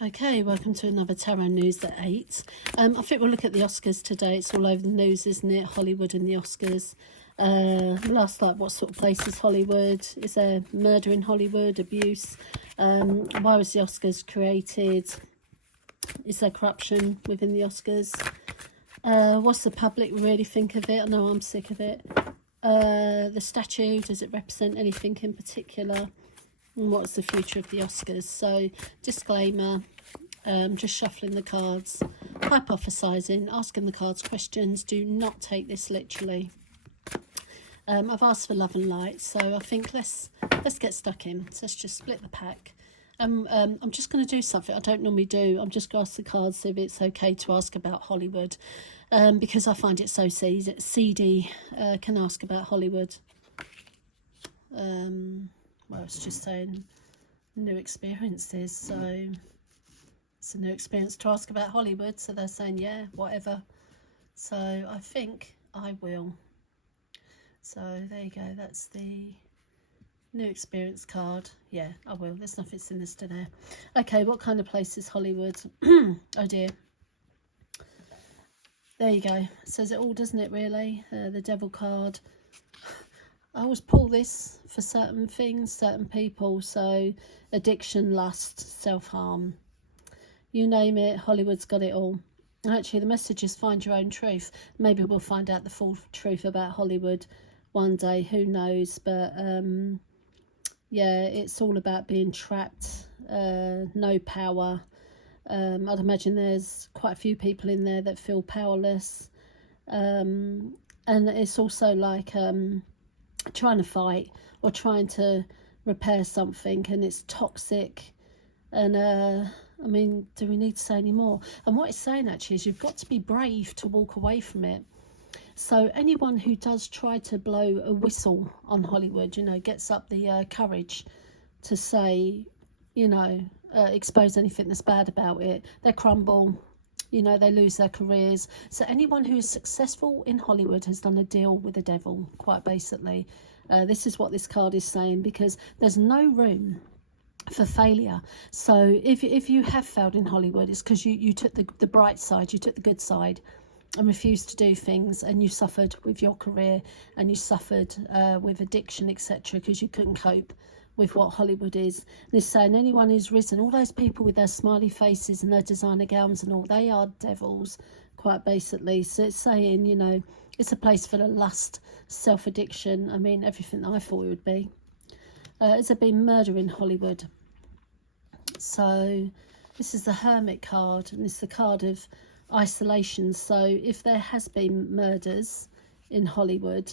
Okay, welcome to another Tarot News at 8. I think we'll look at the Oscars today. It's all over the news, isn't it? Hollywood and the Oscars. Last night, what sort of place is Hollywood? Is there murder in Hollywood, abuse? Why was the Oscars created? Is there corruption within the Oscars? What's the public really think of it? I know I'm sick of it. The statue, does it represent anything in particular? And what's the future of the Oscars? So, disclaimer, just shuffling the cards, hypothesizing, asking the cards questions. Do not take this literally. I've asked for love and light, so I think let's get stuck in. So let's just split the pack. I'm just going to do something I don't normally do. I'm just going to ask the cards if it's okay to ask about Hollywood, because I find it so seedy. Can ask about Hollywood. Well, it's just saying new experiences, so it's a new experience to ask about Hollywood, so they're saying yeah, whatever. So I think I will. So there you go, that's the new experience card. Yeah, I will. There's nothing sinister there. Okay, what kind of place is Hollywood? Oh dear. There you go. It says it all, doesn't it, really? The devil card. I always pull this for certain things, certain people. So addiction, lust, self-harm, you name it, Hollywood's got it all. Actually, the message is find your own truth. Maybe we'll find out the full truth about Hollywood one day, who knows. But yeah, it's all about being trapped, no power. I'd imagine there's quite a few people in there that feel powerless, and it's also like trying to fight or trying to repair something, and it's toxic. And I mean, do we need to say any more? And what it's saying actually is you've got to be brave to walk away from it. So anyone who does try to blow a whistle on Hollywood, you know, gets up the courage to say, you know, expose anything that's bad about it, they crumble, you know, they lose their careers. So anyone who is successful in Hollywood has done a deal with the devil, quite basically. This is what this card is saying, because there's no room for failure. So if you have failed in Hollywood, it's because you took the bright side, you took the good side and refused to do things, and you suffered with your career, and you suffered with addiction, etc., because you couldn't cope with what Hollywood is. And it's saying anyone who's risen, all those people with their smiley faces and their designer gowns and all, they are devils, quite basically. So it's saying, you know, it's a place for the lust, self-addiction. I mean, everything that I thought it would be. Has there been murder in Hollywood? So this is the Hermit card, and it's the card of isolation. So if there has been murders in Hollywood,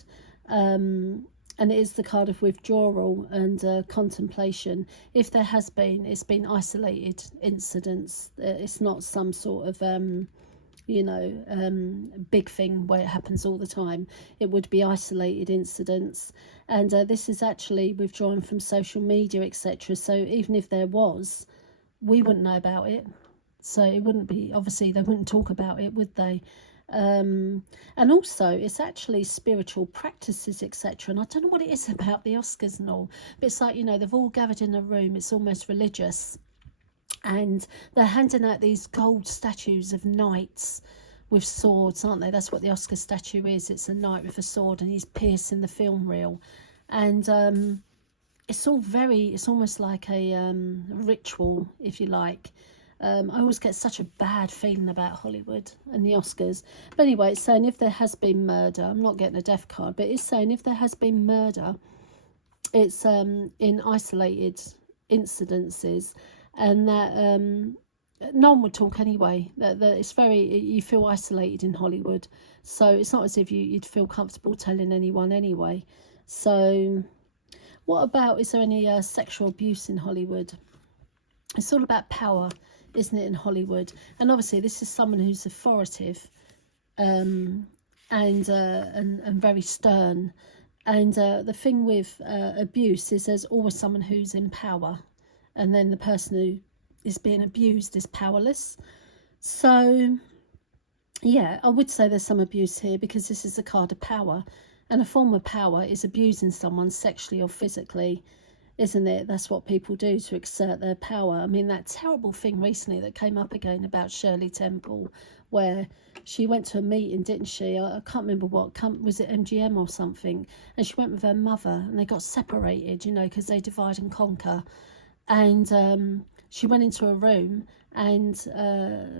and it is the card of withdrawal and contemplation. If there has been, it's been isolated incidents. It's not some sort of, you know, big thing where it happens all the time. It would be isolated incidents. And this is actually withdrawing from social media, etc. So even if there was, we wouldn't know about it. So it wouldn't be, obviously they wouldn't talk about it, would they? And also it's actually spiritual practices, etc. And I don't know what it is about the Oscars and all, but it's like, you know, they've all gathered in a room, it's almost religious, and they're handing out these gold statues of knights with swords, aren't they? That's what the Oscar statue is. It's a knight with a sword, and he's piercing the film reel. And it's all very, it's almost like a ritual, if you like. I always get such a bad feeling about Hollywood and the Oscars. But anyway, it's saying if there has been murder, I'm not getting a death card, but it's saying if there has been murder, it's in isolated incidences, and that no one would talk anyway. That it's very, you feel isolated in Hollywood. So it's not as if you'd feel comfortable telling anyone anyway. So what about, is there any sexual abuse in Hollywood? It's all about power, isn't it, in Hollywood? And obviously this is someone who's authoritative and very stern. And the thing with abuse is there's always someone who's in power, and then the person who is being abused is powerless. So yeah, I would say there's some abuse here, because this is a card of power, and a form of power is abusing someone sexually or physically. isn't it? That's what people do to exert their power. I mean, that terrible thing recently that came up again about Shirley Temple, where she went to a meeting, didn't she? I can't remember what, was it MGM or something? And she went with her mother and they got separated, you know, because they divide and conquer. And she went into a room and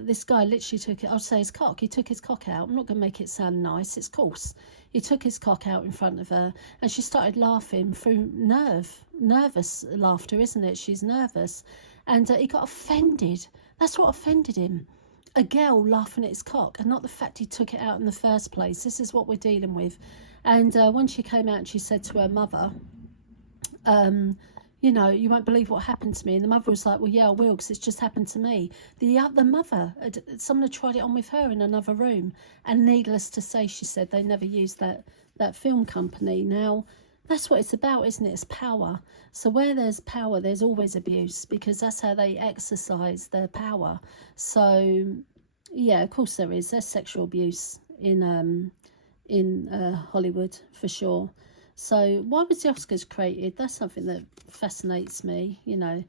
this guy literally took it, I'll say his cock, he took his cock out. I'm not going to make it sound nice, it's coarse. He took his cock out in front of her and she started laughing through nervous laughter, isn't it? She's nervous. And he got offended. That's what offended him. A girl laughing at his cock, and not the fact he took it out in the first place. This is what we're dealing with. And when she came out and she said to her mother, you know, you won't believe what happened to me. And the mother was like, well, yeah, I will, because it's just happened to me. The mother, someone had tried it on with her in another room. And needless to say, she said they never used that film company. Now, that's what it's about, isn't it? It's power. So where there's power, there's always abuse, because that's how they exercise their power. So, yeah, of course there is. There's sexual abuse in Hollywood, for sure. So why was the Oscars created? That's something that fascinates me, you know.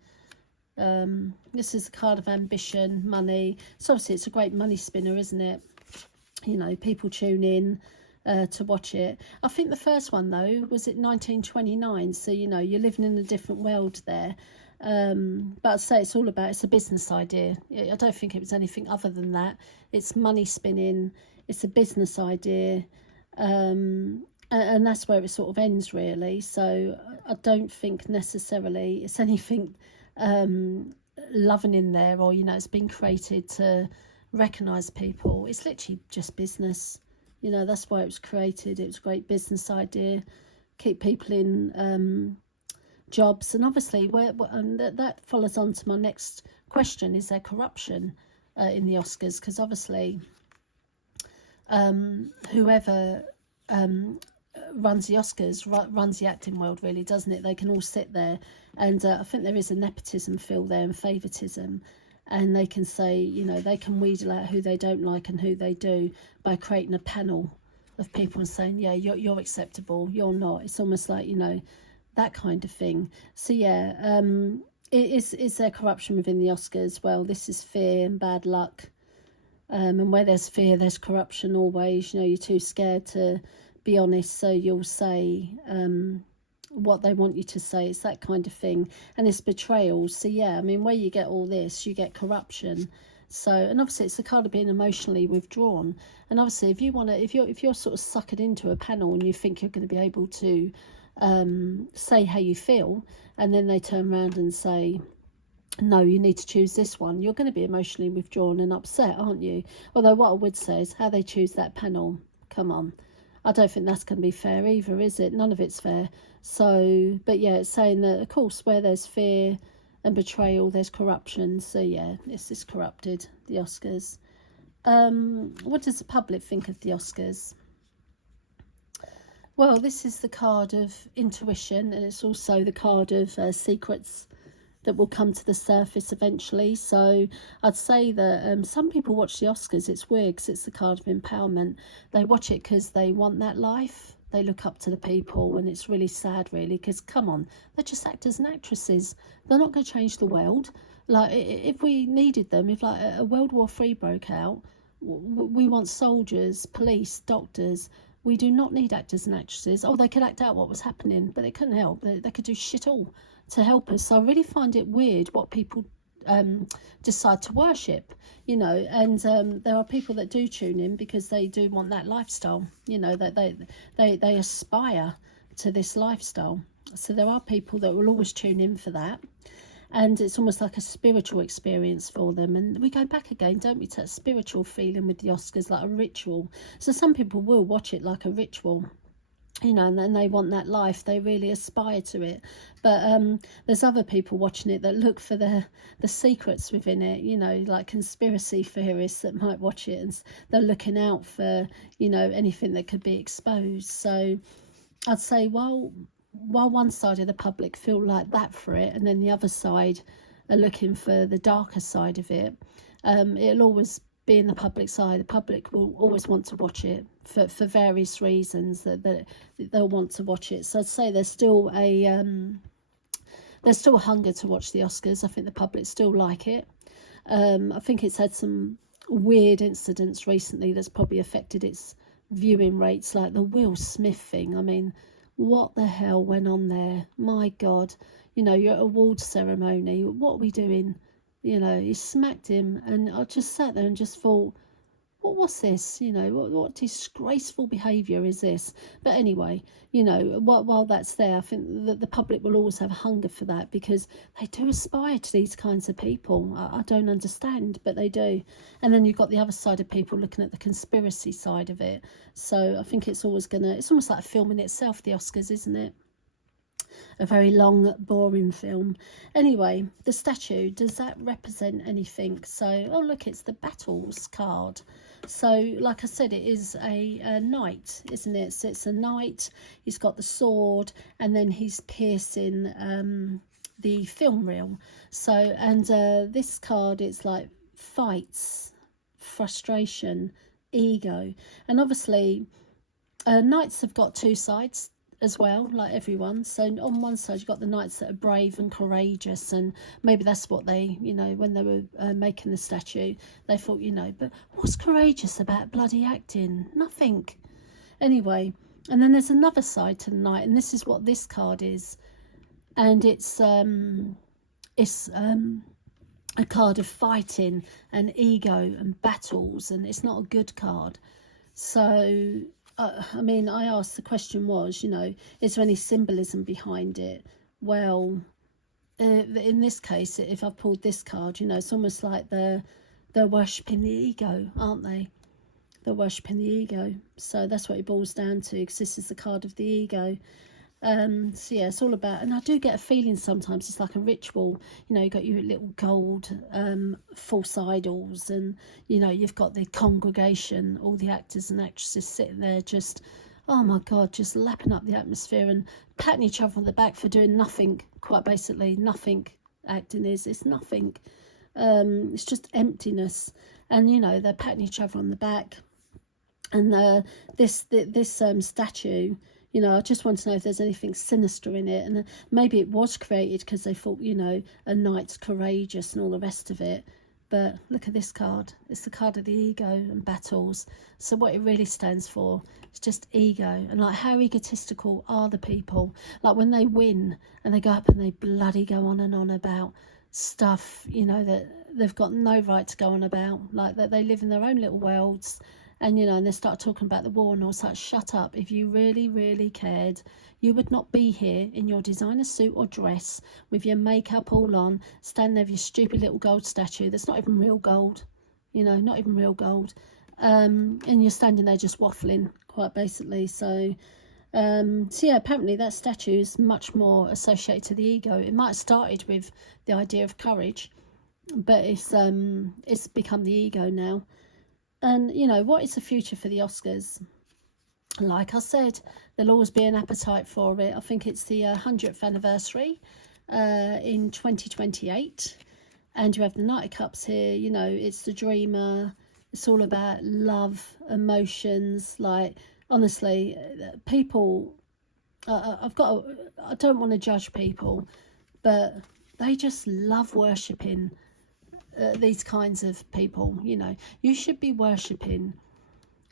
This is the card of ambition, money. So obviously it's a great money spinner, isn't it? You know, people tune in to watch it. I think the first one, though, was it 1929? So, you know, you're living in a different world there. But I'd say it's a business idea. I don't think it was anything other than that. It's money spinning. It's a business idea. And that's where it sort of ends, really. So I don't think necessarily it's anything loving in there, or, you know, it's been created to recognise people. It's literally just business. You know, that's why it was created. It was a great business idea. Keep people in jobs. And obviously, that follows on to my next question. Is there corruption in the Oscars? Because obviously, whoever runs the Oscars runs the acting world, really, doesn't it? They can all sit there, and I think there is a nepotism feel there and favouritism, and they can say, you know, they can wheedle out who they don't like and who they do by creating a panel of people and saying, yeah, you're acceptable, you're not. It's almost like, you know, that kind of thing. So yeah, is there corruption within the Oscars? Well, this is fear and bad luck, and where there's fear, there's corruption always. You know, you're too scared to be honest, so you'll say what they want you to say. It's that kind of thing. And it's betrayal. So yeah, I mean, where you get all this, you get corruption. So, and obviously it's the card of being emotionally withdrawn. And obviously if you want to, if you're sort of suckered into a panel and you think you're going to be able to say how you feel, and then they turn around and say, no, you need to choose this one, you're going to be emotionally withdrawn and upset, aren't you? Although what I would say is how they choose that panel, come on, I don't think that's going to be fair either, is it? None of it's fair. So, but yeah, it's saying that, of course, where there's fear and betrayal, there's corruption. So yeah, this is corrupted, the Oscars. What does the public think of the Oscars? Well, this is the card of intuition, and it's also the card of secrets that will come to the surface eventually. So I'd say that some people watch the Oscars. It's weird because it's the card of empowerment. They watch it because they want that life. They look up to the people, and it's really sad, really, because come on, they're just actors and actresses. They're not going to change the world. Like, if we needed them, if like a World War III broke out, we want soldiers, police, doctors. We do not need actors and actresses. Oh, they could act out what was happening, but they couldn't help. They could do shit all to help us. So I really find it weird what people decide to worship, you know. And there are people that do tune in because they do want that lifestyle, you know, that they aspire to this lifestyle. So there are people that will always tune in for that, and it's almost like a spiritual experience for them. And we go back again, don't we, to that spiritual feeling with the Oscars, like a ritual. So some people will watch it like a ritual, you know, and then they want that life, they really aspire to it. But there's other people watching it that look for the secrets within it, you know, like conspiracy theorists that might watch it, and they're looking out for, you know, anything that could be exposed. So I'd say, while one side of the public feel like that for it, and then the other side are looking for the darker side of it, it'll always be in the public side. The public will always want to watch it for various reasons that they'll want to watch it. So I'd say there's still a there's still hunger to watch the Oscars. I think the public still like it. I think it's had some weird incidents recently that's probably affected its viewing rates, like the Will Smith thing. I mean, what the hell went on there? My God, you know, you're at a awards ceremony. What are we doing? You know, he smacked him, and I just sat there and just thought, what's this? You know, what disgraceful behaviour is this? But anyway, you know, while that's there, I think that the public will always have a hunger for that, because they do aspire to these kinds of people. I don't understand, but they do. And then you've got the other side of people looking at the conspiracy side of it. So I think it's always it's almost like a film in itself, the Oscars, isn't it? A very long, boring film. Anyway, the statue, does that represent anything? So, oh look, it's the battles card. So, like I said, it is a knight, isn't it? So it's a knight, he's got the sword, and then he's piercing the film reel. So, and this card, it's like fights, frustration, ego. And obviously, knights have got two sides as well, like everyone. So on one side you've got the knights that are brave and courageous, and maybe that's what they, you know, when they were making the statue, they thought, you know, but what's courageous about bloody acting? Nothing. Anyway, and then there's another side to the knight, and this is what this card is, and it's a card of fighting and ego and battles, and it's not a good card. So I mean, I asked, the question was, you know, is there any symbolism behind it? Well, in this case, if I've pulled this card, you know, it's almost like they're worshipping the ego, aren't they? They're worshipping the ego. So that's what it boils down to, because this is the card of the ego. So yeah, it's all about, and I do get a feeling sometimes it's like a ritual. You know, you got your little gold false idols, and you know, you've got the congregation, all the actors and actresses sitting there just, oh my God, just lapping up the atmosphere and patting each other on the back for doing nothing. Quite basically, nothing. Acting is, it's nothing. It's just emptiness, and you know, they're patting each other on the back. And this statue, you know, I just want to know if there's anything sinister in it. And maybe it was created because they thought, you know, a knight's courageous and all the rest of it. But look at this card. It's the card of the ego and battles. So what it really stands for is just ego. And like, how egotistical are the people? Like when they win and they go up and they bloody go on and on about stuff, you know, that they've got no right to go on about. Like that they live in their own little worlds. And, you know, and they start talking about the war and all such. Shut up. If you really, really cared, you would not be here in your designer suit or dress with your makeup all on, standing there with your stupid little gold statue that's not even real gold, you know, not even real gold. And you're standing there just waffling, quite basically. So yeah, apparently that statue is much more associated to the ego. It might have started with the idea of courage, but it's become the ego now. And, you know, what is the future for the Oscars? Like I said, there'll always be an appetite for it. I think it's the 100th anniversary in 2028. And you have the Knight of Cups here. You know, it's the dreamer. It's all about love, emotions. Like, honestly, people, I don't want to judge people, but they just love worshipping these kinds of people. You know, you should be worshipping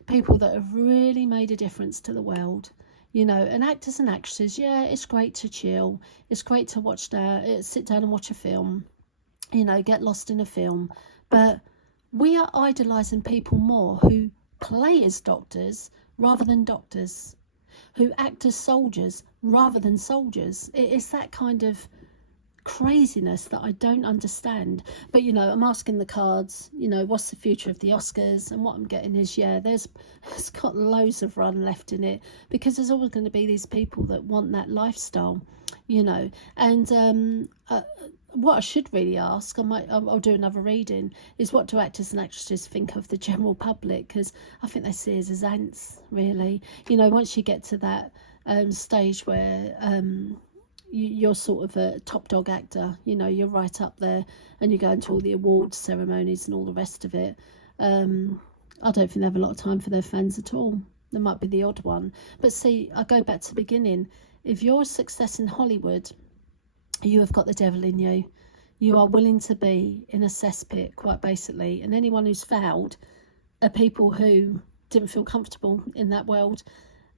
people that have really made a difference to the world. You know, and actors and actresses, yeah, it's great to chill, it's great to watch sit down and watch a film, you know, get lost in a film, but we are idolizing people more who play as doctors rather than doctors, who act as soldiers rather than soldiers. It's that kind of craziness that I don't understand. But, you know, I'm asking the cards, you know, what's the future of the Oscars? And what I'm getting is, yeah, it's got loads of run left in it, because there's always going to be these people that want that lifestyle, you know. And what I should really ask, I'll do another reading, is what do actors and actresses think of the general public? Because I think they see us as ants, really. You know, once you get to that stage where you're sort of a top dog actor, you know, you're right up there, and you go into all the awards ceremonies and all the rest of it. I don't think they have a lot of time for their fans at all. There might be the odd one. But see, I go back to the beginning. If you're a success in Hollywood, you have got the devil in you. You are willing to be in a cesspit, quite basically. And anyone who's fouled are people who didn't feel comfortable in that world,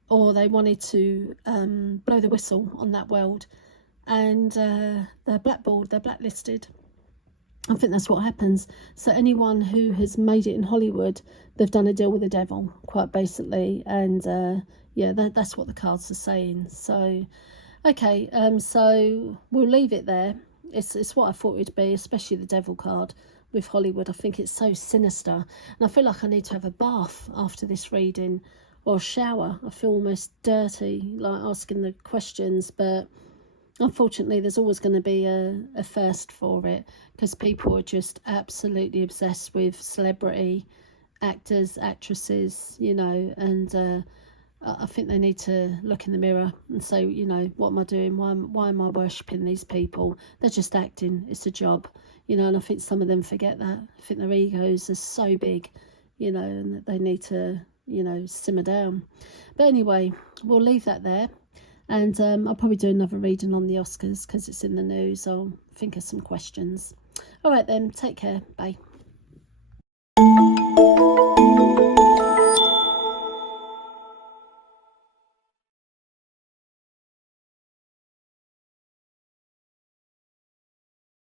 or they wanted to blow the whistle on that world, and they're blackballed, they're blacklisted. I think that's what happens. So anyone who has made it in Hollywood, they've done a deal with the devil, quite basically. And yeah, that's what the cards are saying. So okay, so we'll leave it there. It's what I thought it'd be, especially the devil card with Hollywood. I think it's so sinister, and I feel like I need to have a bath after this reading, or a shower. I feel almost dirty, like asking the questions, but unfortunately there's always going to be a thirst for it, because people are just absolutely obsessed with celebrity actors, actresses, you know, and I think they need to look in the mirror and say, you know, what am I doing? Why am I worshipping these people? They're just acting. It's a job, you know, and I think some of them forget that. I think their egos are so big, you know, and that they need to, you know, simmer down. But anyway, we'll leave that there. And I'll probably do another reading on the Oscars because it's in the news. I'll think of some questions. All right then, take care. Bye.